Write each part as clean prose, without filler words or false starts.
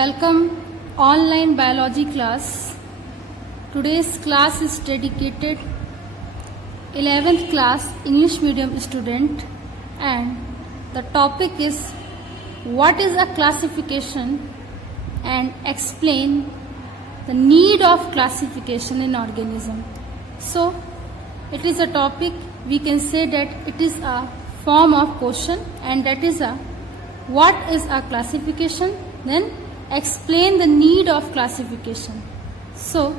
Welcome online biology class. Today's class is dedicated 11th class English medium student, and the topic is what is a classification and explain the need of classification in organism. So it is a topic, we can say that it is a form of question, and that is a what is a classification, then explain the need of classification. So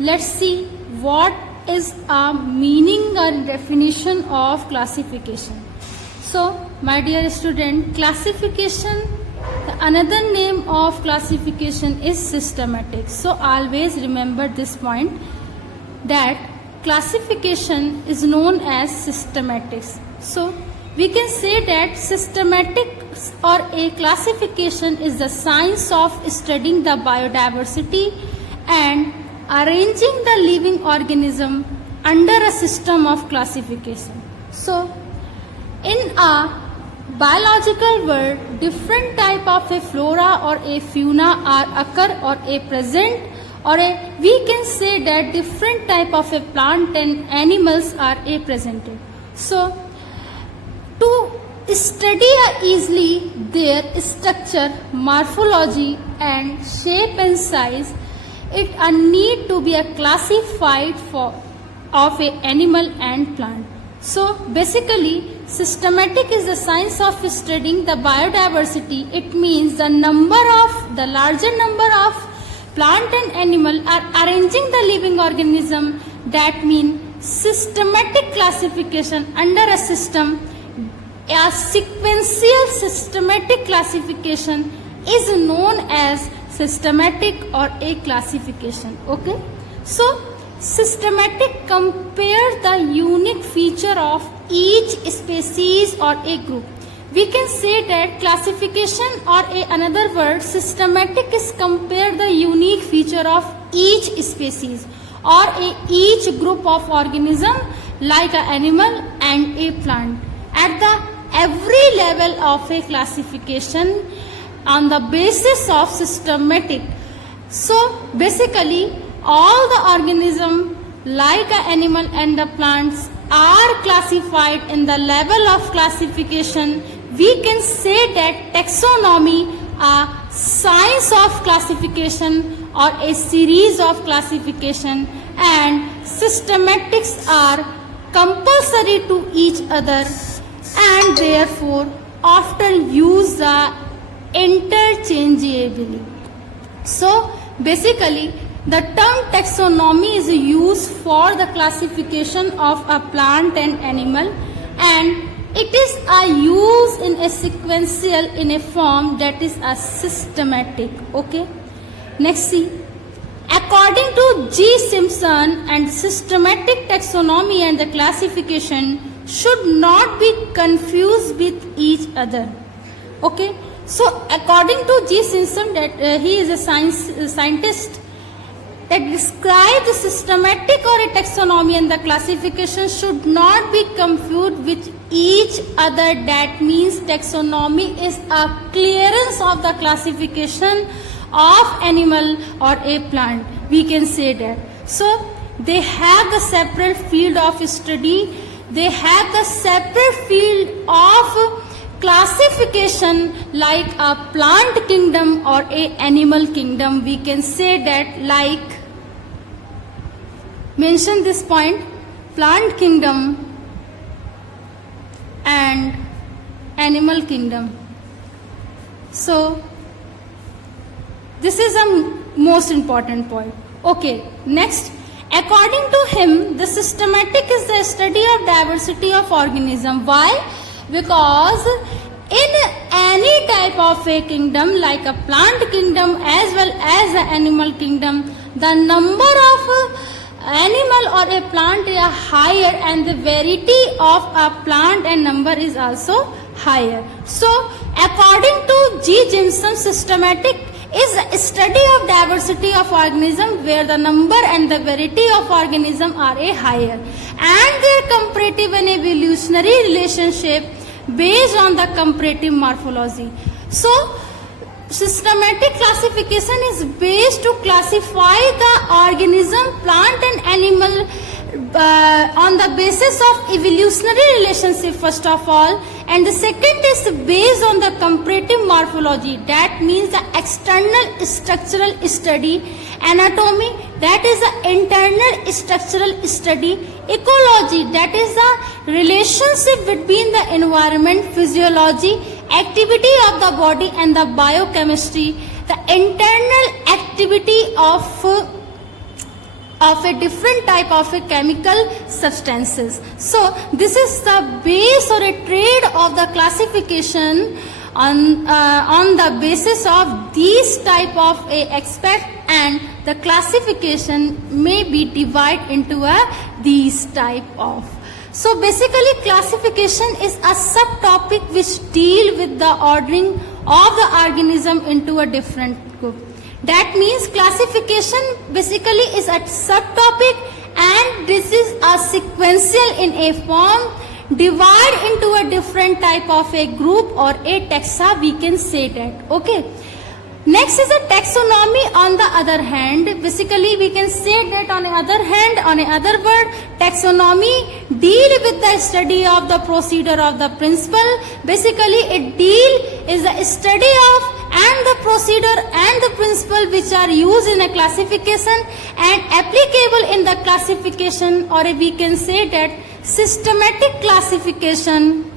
let's see what is a meaning or definition of classification. So my dear student, classification, another name of classification is systematic. So always remember this point, that classification is known as systematics. So we can say that systematics or a classification is the science of studying the biodiversity and arranging the living organism under a system of classification. So in a biological world, different type of a flora or a fauna are occur or a present, or we can say that different type of a plant and animals are a presented. So to study easily their structure, morphology and shape and size, it a need to be a classified of a animal and plant. So basically, systematic is the science of studying the biodiversity. It means the larger number of plant and animal are arranging the living organism. That means systematic classification under a system. A sequential systematic classification is known as systematic or a classification. Okay, so systematic compare the unique feature of each species or a group. We can say that classification or another word systematic is compare the unique feature of each species or each group of organism like an animal and a plant at the every level of a classification on the basis of systematic. So basically all the organism like an animal and the plants are classified in the level of classification. We can say that taxonomy, a science of classification or a series of classification, and systematics are compulsory to each other, and therefore often use the interchangeably. So basically the term taxonomy is used for the classification of a plant and animal, and it is a use in a sequential in a form that is a systematic. Okay, next see, according to G. Simpson, and systematic taxonomy and the classification should not be confused with each other. Okay, so according to G. Simpson, that he is a scientist that describe the systematic or a taxonomy and the classification should not be confused with each other. That means taxonomy is a clearance of the classification of animal or a plant. We can say that. So they have the separate field of study. They have the separate field of classification like a plant kingdom or a animal kingdom. We can say that, like, mention this point, plant kingdom and animal kingdom. So this is a most important point. Okay, next, according to him, the systematic is the study of diversity of organism. Why? Because in any type of a kingdom like a plant kingdom as well as the animal kingdom, the number of animal or a plant is higher and the variety of a plant and number is also higher. So according to G. Simpson, systematic is a study of diversity of organism where the number and the variety of organism are a higher, and their comparative and evolutionary relationship based on the comparative morphology. So systematic classification is based to classify the organism, plant and animal on the basis of evolutionary relationship first of all, and the second is based on the comparative morphology, that means the external structural study, anatomy, that is the internal structural study, ecology, that is the relationship between the environment, physiology, activity of the body and the biochemistry, the internal activity of a different type of a chemical substances. So this is the base or a trade of the classification on the basis of these type of a aspect, and the classification may be divided into these type of. So basically classification is a subtopic which deal with the ordering of the organism into a different group. That means classification basically is a subtopic, and this is a sequential in a form, divide into a different type of a group or a taxa, we can say that. Okay. Next is a taxonomy on the other hand. Basically we can say that on the other hand, on the other word, taxonomy deal with the study of the procedure of the principle. Basically it deal is the study of and the procedure and the principle which are used in a classification and applicable in the classification, or we can say that systematic classification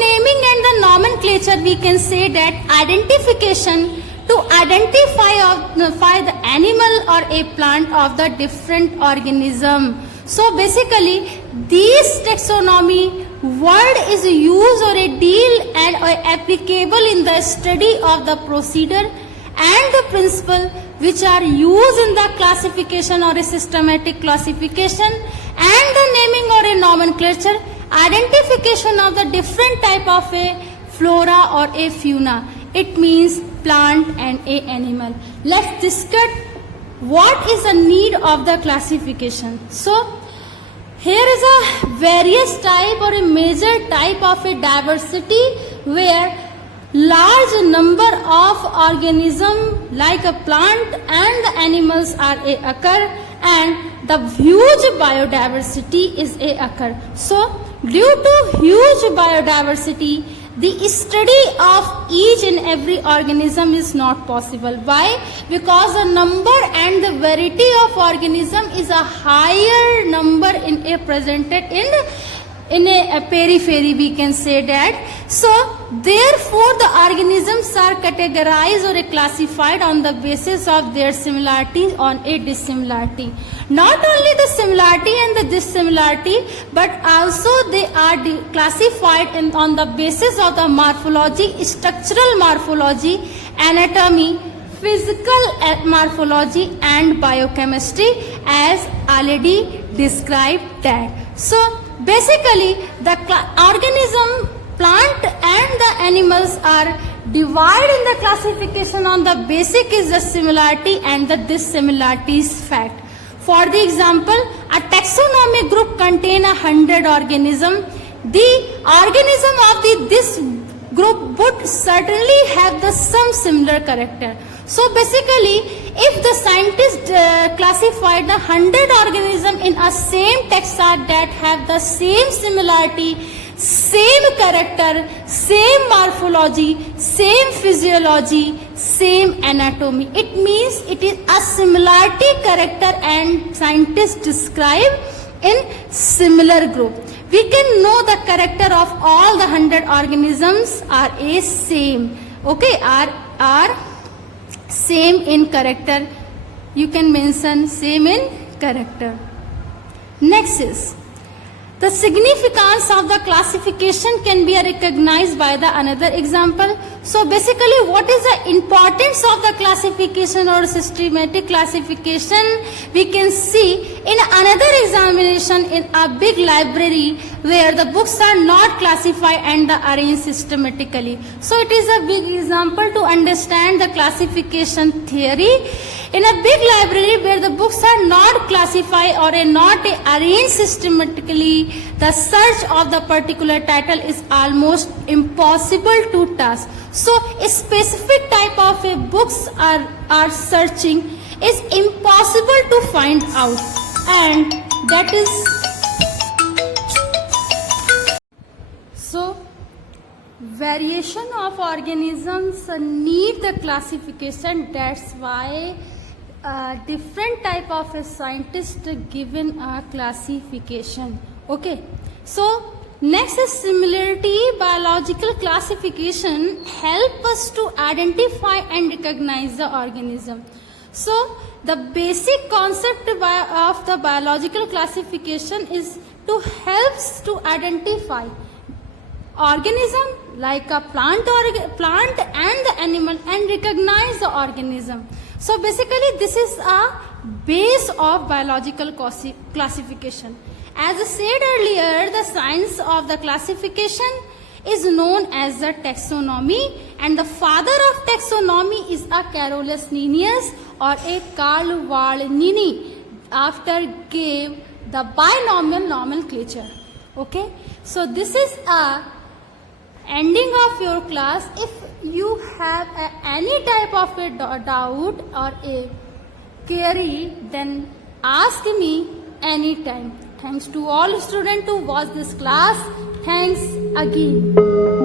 naming and the nomenclature, we can say that identification to identify the animal or a plant of the different organism. So basically this taxonomy word is used or a deal and or applicable in the study of the procedure and the principle which are used in the classification or a systematic classification, and the naming or a nomenclature, identification of the different type of a flora or a fauna. It means plant and a animal. Let's discuss what is the need of the classification. So here is a various type or a major type of a diversity where large number of organisms like a plant and the animals are occur, and the huge biodiversity is occur. So due to huge biodiversity, the study of each and every organism is not possible. Why? Because the number and the variety of organism is a higher number in a presented in a periphery, we can say that. So therefore the organisms are categorized or classified on the basis of their similarity on a dissimilarity. Not only the similarity and the dissimilarity, but also they are classified on the basis of the morphology, structural morphology, anatomy, physical morphology and biochemistry, as already described that. So basically the organism, plant and the animals are divided in the classification on the basic is the similarity and the dissimilarities fact. For the example, a taxonomic group contain 100 organisms. The organism of this group would certainly have some similar character. So basically, if the scientists classified the 100 organisms in a same taxa that have the same similarity, same character, same morphology, same physiology, same anatomy, it means it is a similarity character and scientists describe in similar group. We can know the character of all the 100 organisms are a same. Okay, are same in character. You can mention same in character. Next is the significance of the classification can be recognized by the another example. So basically, what is the importance of the classification or systematic classification? We can see in another examination in a big library where the books are not classified and arranged systematically. So it is a big example to understand the classification theory. In a big library where the books are not classified or are not arranged systematically, the search of the particular title is almost impossible to task. So a specific type of books are searching is impossible to find out, and that is so variation of organisms need the classification. That's why different type of a scientist given a classification. Okay, so next is similarity. Biological classification help us to identify and recognize the organism. So the basic concept of the biological classification is to helps to identify organism like a plant and the animal and recognize the organism. So basically this is a base of biological classification. As I said earlier, the science of the classification is known as the taxonomy, and the father of taxonomy is a Carolus Linnaeus or a Carl Linnaeus, after gave the binomial nomenclature. Okay, so this is a ending of your class. If you have any type of a doubt or a query, then ask me anytime. Thanks to all students who watch this class. Thanks again.